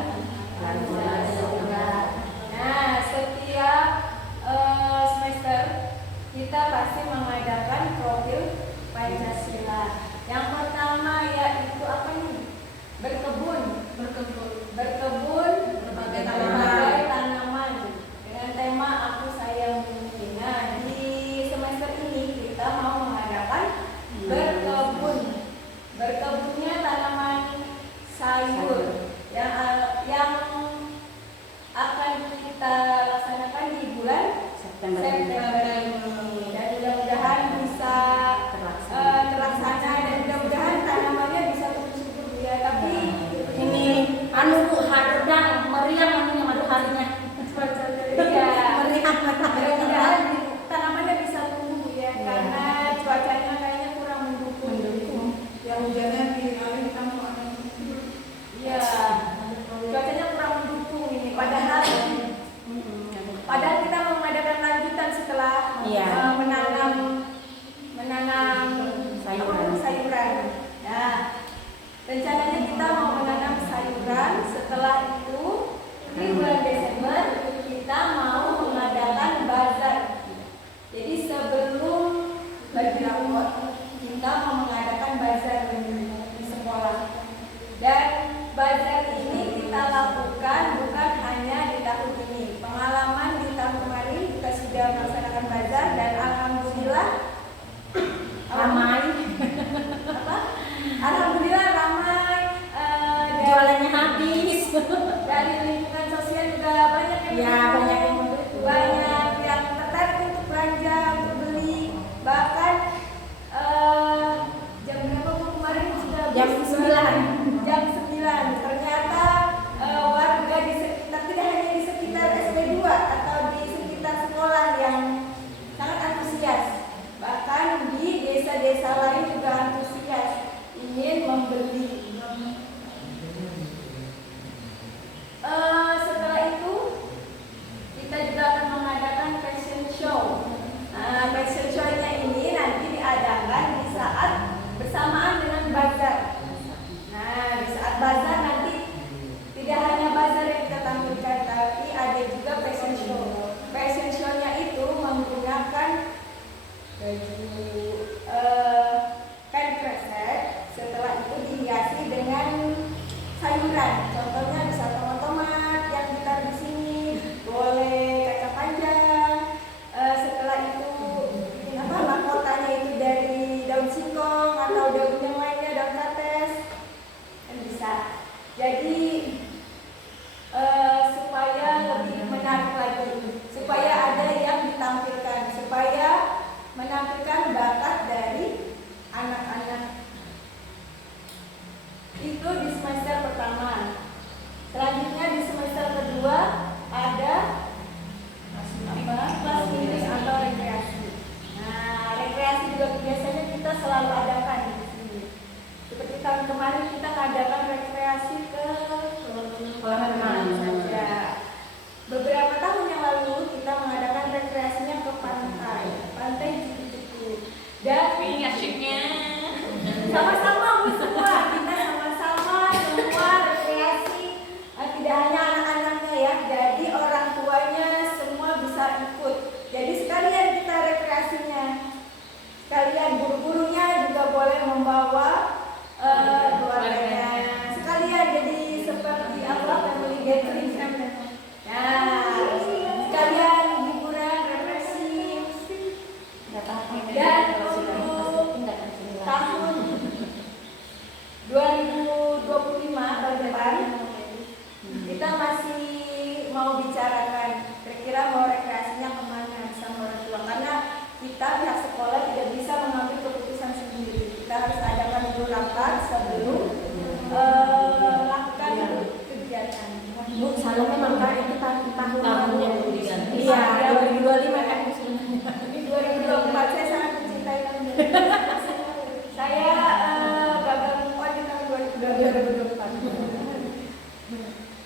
Pancasila. Nah, setiap semester kita pasti mengadakan profil Pancasila. Yang pertama yaitu apa nih? Berkebun berbagai tanaman dengan tema Aku Sayang Bumi. Nah, di semester ini kita mau mengadakan berkebun. Berkebunnya tanaman sayur yang akan kita laksanakan di bulan September. ini. Dan mudah-mudahan bisa terlaksana dan mudah-mudahan tanamannya bisa tumbuh subur ya. Tapi Ini anu Bu, hadang meriam anunya madu harinya. ya, mudah-mudahan tanamannya bisa tumbuh ya, karena cuacanya kayaknya kurang mendukung. Ya hujannya dialih kamu Iya, cuacanya kurang mendukung ini. Padahal kita mengadakan lanjutan setelah Iya. menanam sayuran. Nah, rencananya kita mau menanam sayuran. Setelah itu di bulan Desember kita mau mengadakan bazar. Jadi sebelum bagi rapot kita mau mengadakan bazar di sekolah. Dan bazar ini kita lakukan bukan hanya di tahun ini. Pengalaman di tahun kemarin kita sudah melaksanakan bazar dan alhamdulillah Ramai. Alhamdulillah ramai. Jualannya habis. Dari lingkungan sosial juga banyak yang Ya, mendukung. banyak yang mendukung. Banyak yang tertarik untuk belanja, untuk beli. Bahkan jam berapa Bu kemarin sudah Jam habis? 9. Jam 9. Ternyata warga di sekitar, tidak hanya di sekitar SP2 atau di sekitar sekolah yang sangat antusias. Bahkan di desa-desa lain juga antusias ingin membeli. Setelah itu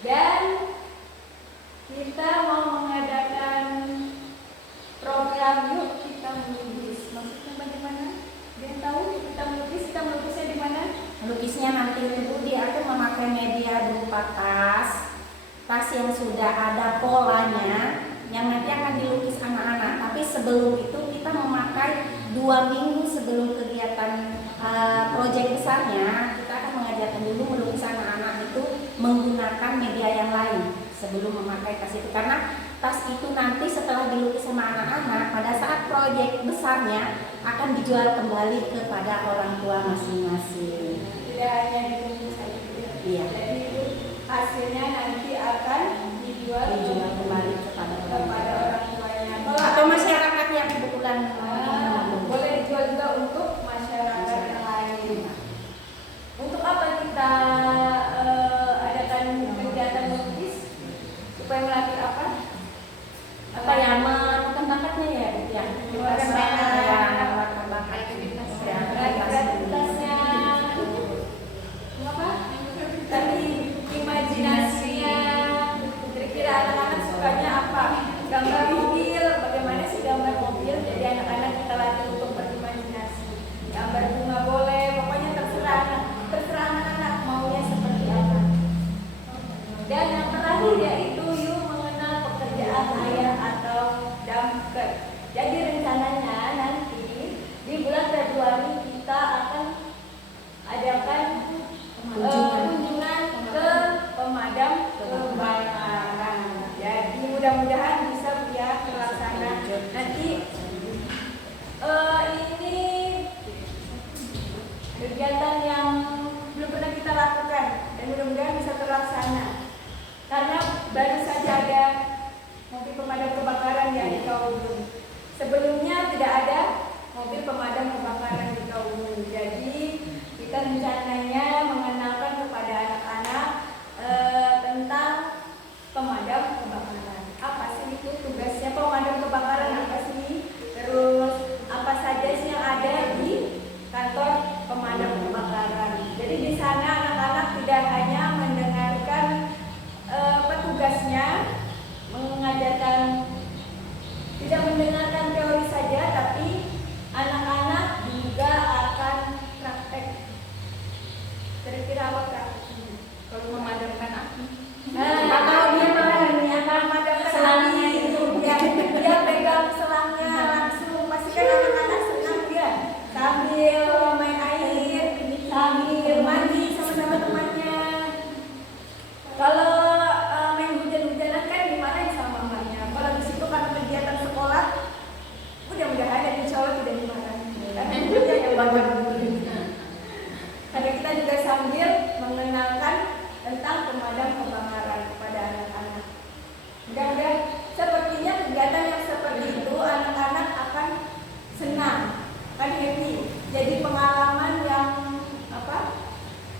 Dan kita mau mengadakan program yuk kita melukis. Maksudnya bagaimana? Dia tahu kita melukisnya di mana? Melukisnya nanti itu dia akan memakai media berupa tas yang sudah ada polanya, yang nanti akan dilukis anak-anak. Tapi sebelum itu kita memakai 2 minggu sebelum kegiatan proyek besarnya, kita akan mengajarkan dulu melukis anak-anak itu menggunakan media yang lain sebelum memakai tas itu. Karena tas itu nanti setelah dilukis sama anak-anak, pada saat proyek besarnya akan dijual kembali kepada orang tua masing-masing. Tidak hanya ditunggu saja. Iya. Jadi itu hasilnya nanti akan dijual Kembali kepada orang tuanya. atau masyarakat yang kebetulan Boleh dijual juga untuk masyarakat yang lain. Untuk apa kita adakan kegiatan melukis? Supaya melatih apa? apa ya, menekan bakatnya ya, ya. Menekan bakat. Ya, menekan bakat. Ya, Kreativitasnya apa? Tadi imajinasinya. Kira-kira anak-anak sukanya apa? Gambar mobil, bagaimana sih gambar mobil? Jadi anak-anak kita latih untuk berimajinasi. Gambar bunga boleh, pokoknya terserah anak-anak maunya seperti apa. Dan yang terakhir yaitu yuk mengenal pekerjaan ayah atau damker. Jadi rencananya nanti di bulan Februari kita akan adakan kunjungan ke pemadam kebakaran. Jadi mudah-mudahan bisa ya terlaksana. Nanti ini kegiatan yang belum pernah kita lakukan dan mudah-mudahan bisa terlaksana. Karena baru saja ada mobil pemadam kebakaran yang di Kaubun. Sebelumnya tidak ada mobil pemadam kebakaran di Kaubun. Jadi kita rencananya mengenalkan kepada anak-anak tentang pemadam kebakaran. Apa sih itu tugasnya pemadam kebakaran, apa sih? Terus apa saja sih yang ada di kantor pemadam kebakaran. Jadi di sana anak-anak tidak hanya mendengarkan petugasnya mengajarkan, tidak mendengarkan teori saja, tapi anak-anak juga akan praktek. Kira-kira apa prakteknya? Kalau memadamkan api, atau dia memadamkan selangnya itu, dia pegang selangnya langsung, pasti kan anak-anak senang dia sambil main air, sambil mandi sama-sama temannya. Kalau main hujan-hujanan kan dimarahin sama mamanya. Kalau di situ kan kegiatan sekolah, mudah-mudahan dan insya Allah tidak dimarahin. Karena hujannya yang bagus. Karena kita juga sambil mengenalkan tentang pemadam kebakaran kepada anak-anak. Mudah-mudahan sepertinya kegiatan yang seperti itu anak-anak akan senang, akan happy. Jadi pengalaman yang apa?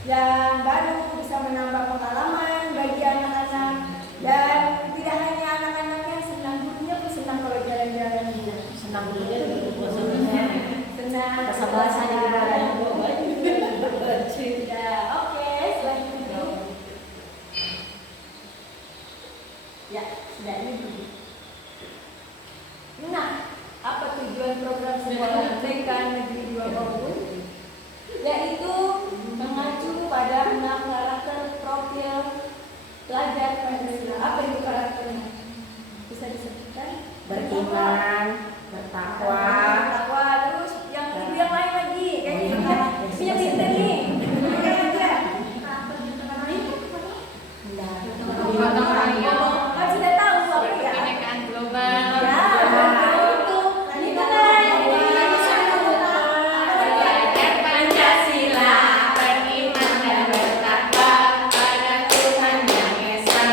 Yang baru, bisa menambah pengalaman bagi anak-anak, dan tidak hanya anak-anak yang senang, gurunya pun senang kalau jalan-jalan. senang dulu ya, senang Bahasa juga. Ya, oke, selanjutnya. Ya, sudah ini dulu. Nah, apa tujuan program sekolah TK Negeri 2 Kaubun? Yaitu mengacu pada 6 karakter profil pelajar Pancasila. Apa itu karakternya? Bisa disebutkan? Beriman, bertakwa, Terus yang itu yang lain lagi, kayak gitu kan? Punya pinter nih. Kan sudah tahu apa ya? Kebinekaan global. Ya, itu. Itu Belajar Pancasila, beriman dan bertakwa pada Tuhan Yang Esa.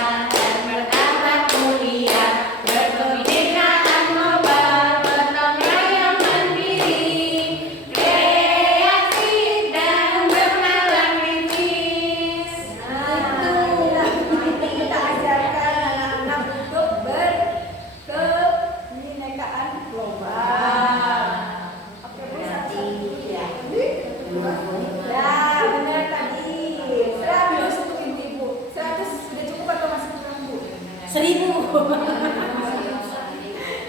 1000.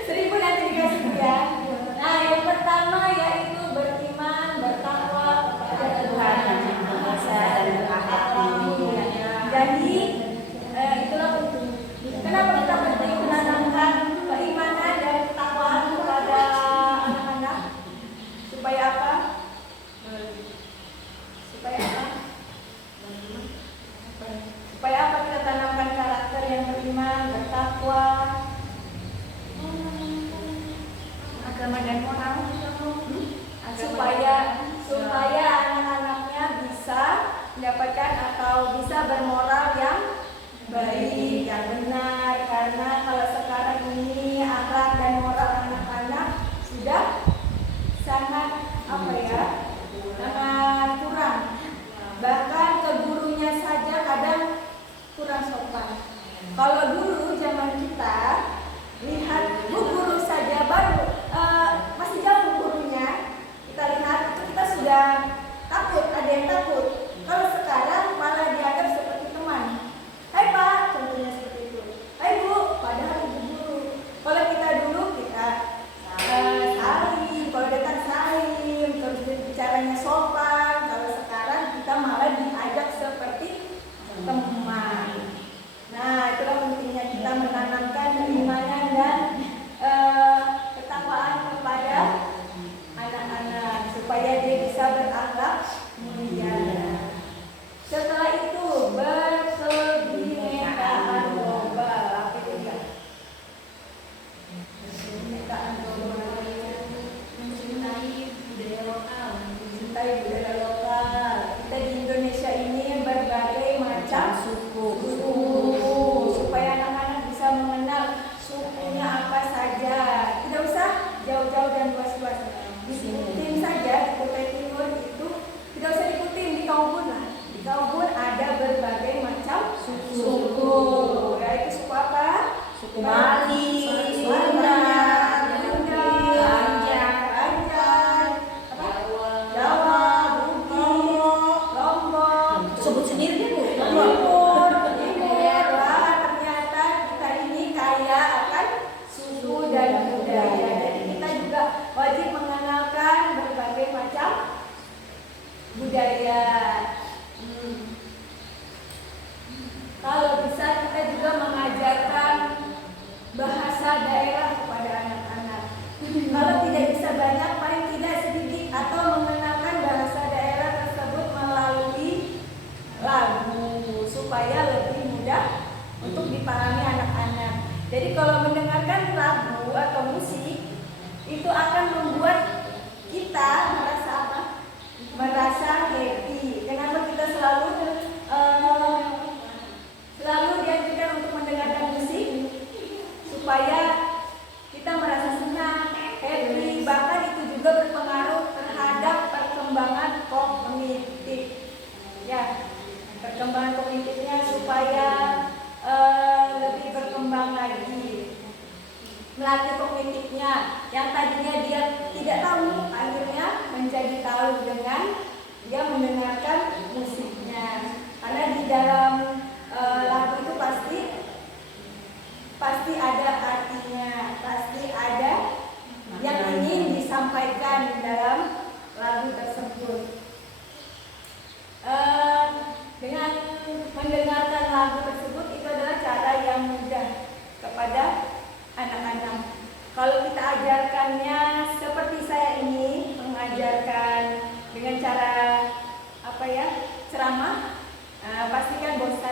1000 nanti dikasih ya. Nah, yang pertama yaitu beriman, bertakwa kepada Tuhan yang Maha Esa dan berakhlak mulia. Jadi itulah penting. Kenapa kita penting menanamkan keimanan dan ketakwaan kepada anak-anak? Supaya apa? Supaya apa? Supaya apa kita tanamkan karakter yang beriman, bertakwa, agama dan moral, supaya anak-anaknya bisa mendapatkan atau bisa bermoral yang baik, yang benar. Karena kalau sekarang ini akhlak dan moral anak-anak sudah sangat sangat kurang. Bahkan ke gurunya saja kadang kurang sopan. Kalau dulu zaman kita lihat guru saja baru masih jauh gurunya, kita lihat itu kita sudah takut, ada yang takut. Kalau sekarang malah dianggap seperti teman. Hai Pak, contohnya seperti itu. Hai Bu, padahal ibu guru. Kalau kita dulu kita salim, kalau datang salim, terus bicaranya sopan. Kalau sekarang kita malah diajak seperti teman. Nah, itulah pentingnya kita menanamkan keimanan dan ketakwaan kepada anak-anak supaya dia bisa berakhlak mulia. Setelah itu berkebinekaan global. Apa itu ya? Berkebinekaan global. mencintai budaya lokal. Mencintai budaya lokal. Kita di Indonesia ini berbagai macam suku. Supaya anak-anak bisa mengenal sukunya apa saja. Tidak usah jauh-jauh dan luas-luas. Diikutin saja di Kutai Timur itu tidak usah diikutin di Kaubun lah. Di Kaubun ada berbagai macam suku. Yaitu suku apa? Suku Mali, Sunda, Jawa, Bugis, Lombok. sebut sendiri deh Bu. Timur, ternyata kita ini kaya akan suku dan budaya. Jadi kita juga wajib mengenalkan berbagai macam budaya. Kalau bisa kita juga mengajarkan bahasa daerah kepada anak-anak. Kalau tidak bisa banyak, paling tidak sedikit atau mengenalkan bahasa daerah tersebut melalui lagu supaya lebih mudah untuk dipahami anak-anak. Jadi kalau mendengarkan lagu atau musik itu akan membuat kita merasa apa? Merasa happy. Kenapa kita selalu dianjurkan untuk mendengarkan musik? Supaya kita merasa senang, happy. Bahkan itu juga berpengaruh terhadap perkembangan kognitif. Ya, perkembangan kognitifnya supaya lebih berkembang lagi, melatih kognitifnya yang tadinya dia tidak tahu akhirnya menjadi tahu dengan dia mendengarkan musiknya. Karena di dalam lagu itu pasti ada artinya, pasti ada yang ingin disampaikan dalam lagu tersebut. Dengan mendengarkan lagu tersebut itu adalah cara yang mudah kepada anak-anak. Kalau kita ajarkannya seperti saya ini mengajarkan dengan cara ceramah, pastikan bosan.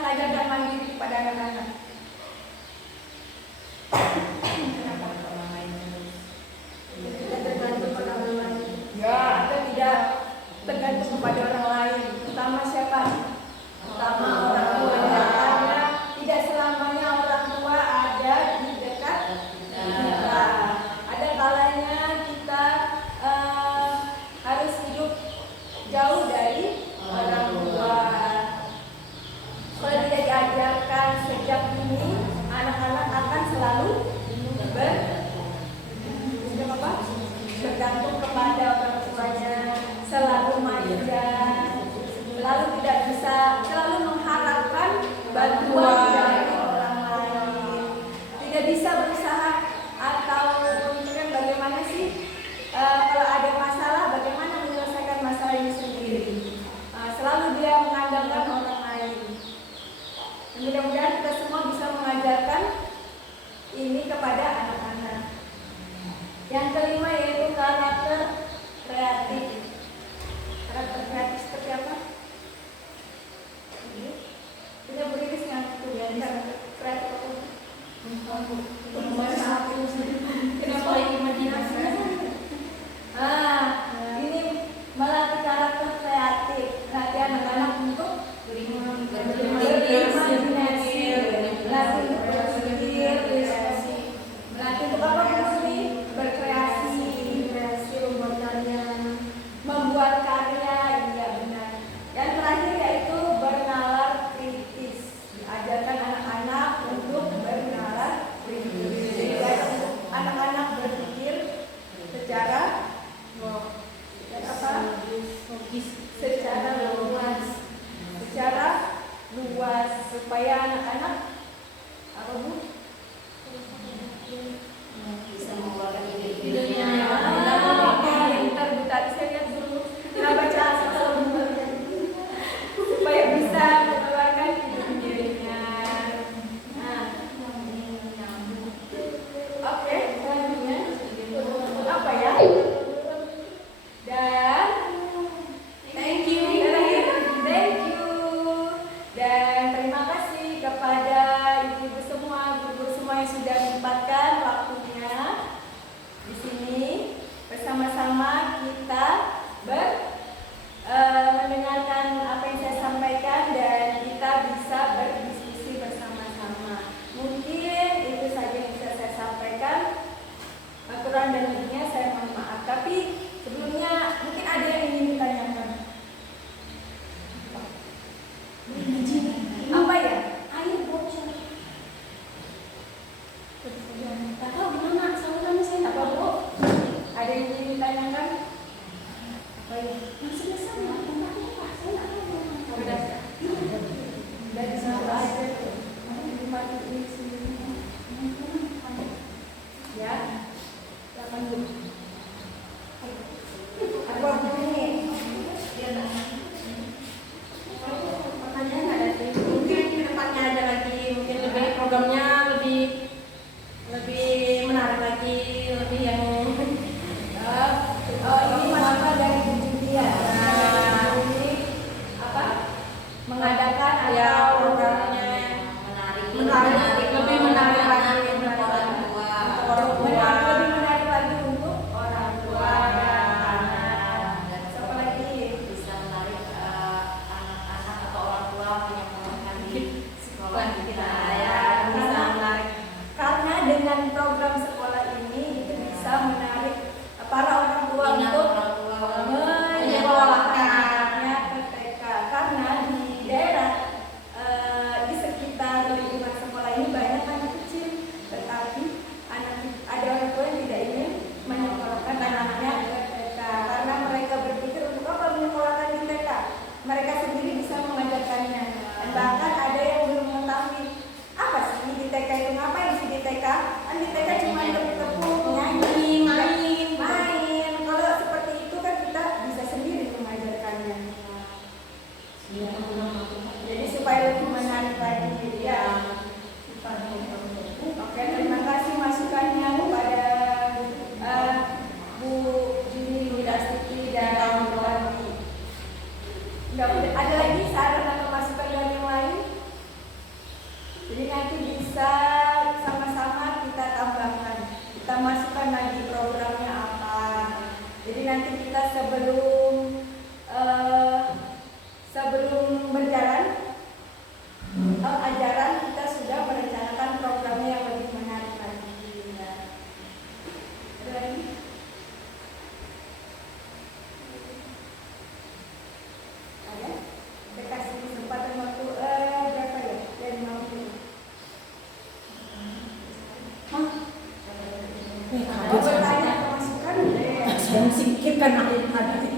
mengajarkan mandiri kepada anak-anak? Kenapa? Tidak tergantung pada orang lain. Ya, atau tidak tergantung kepada orang lain. Pertama siapa? Pertama orang tua. Karena tidak selamanya orang tua ada di dekat kita. Ada kalanya kita harus hidup jauh dari orang tua. Kalau tidak diajarkan sejak dini, anak-anak akan selalu bergantung kepada orang tuanya, selalu manja, selalu tidak bisa, selalu mengharapkan bantuan dari orang lain, tidak bisa berusaha atau memikirkan bagaimana sih kalau ada masalah, bagaimana menyelesaikan masalah ini sendiri. Selalu dia mengandalkan orang lain. Dan mudah-mudahan kita semua bisa mengajarkan ini kepada anak-anak. Yang kelima yaitu karakter kreatif. Karakter kreatif seperti apa? Punya beriris yang karakter kreatif apa? Kenapa imajinasi? Ini melatih karakter kreatif, melatih anak-anak untuk berimajinasi, melatih untuk berpikir, melatih untuk apa Bu? Berkreasi, membuat karya, iya benar. Yang terakhir yaitu bernalar kritis. Diajarkan anak-anak untuk bernalar kritis. Diajarkan anak-anak berpikir secara luas supaya anak-anak apa Bu? Bisa mengeluarkan Idenya. Ntar Bu tadi saya lihat dulu. Kita baca asal supaya bisa mengeluarkan ide-idenya. Oke, selanjutnya apa ya? Dan thank you. Dan terima kasih kepada ibu-ibu semua, guru-guru semua yang sudah menyempatkan waktunya di sini bersama-sama kita mendengarkan apa yang saya sampaikan dan kita bisa berdiskusi bersama-sama. Mungkin itu saja yang bisa saya sampaikan. Kurang dan lebihnya saya mohon maaf. Tapi sebelumnya mungkin ada yang ingin ditanyakan. Apa ya? Air bocor. Tak tahu gimana salurannya saya nggak Apa tahu. Bu? Ada yang ingin ditanyakan? Apa ya? Masih bisa nggak? Tempatnya Pak, saya nggak tahu. Sudah. Dari satu aja tuh. Dimatiin sendiri. Ya. Silakan Bu. Apa bunyi? Pertanyaan nggak ada sih. Mungkin ke depannya ada lagi, mungkin lebih programnya lebih menarik lagi, lebih yang Ini masukan dari Bu Julia. Ini apa? Mengadakan ya atau programnya menarik, lebih menarik lagi untuk orang tua. lebih menarik lagi untuk orang tua dan anak. Siapa lagi? Bisa menarik anak-anak atau orang tua yang menggunakan di sekolah kita ya, bisa menarik. Karena dengan program sekolah ini itu bisa menarik para orang tua untuk menyekolahkan anaknya ke TK. Karena di daerah di sekitar lingkungan sekolah ini banyak anak kecil, tetapi ada orang tua yang tidak ingin menyekolahkan anaknya ke TK karena mereka berpikir untuk apa menyekolahkan di TK. Mereka sendiri bisa mengajarkannya. Dan bahkan ada yang belum mengetahui apa sih di TK itu, ngapain sih di TK? Kan di TK cuma tepuk-tepuk, nyanyi, main. Kalau seperti itu kan kita bisa sendiri mengajarkannya. Jadi supaya lebih menarik lagi ya. Oke, terima kasih masukannya kepada Bu Juni Widastiti dan Bu Wati. Ada lagi saran atau masukan dari yang lain? sebelum berjalan ajaran kita sudah merencanakan programnya yang lebih menarik lagi. Ya. Ada lagi? Ada? Saya kasih kesempatan waktu berapa ya? Dari 50. Hah? Mau bertanya atau masukan? Saya singkirkan akhir tadi.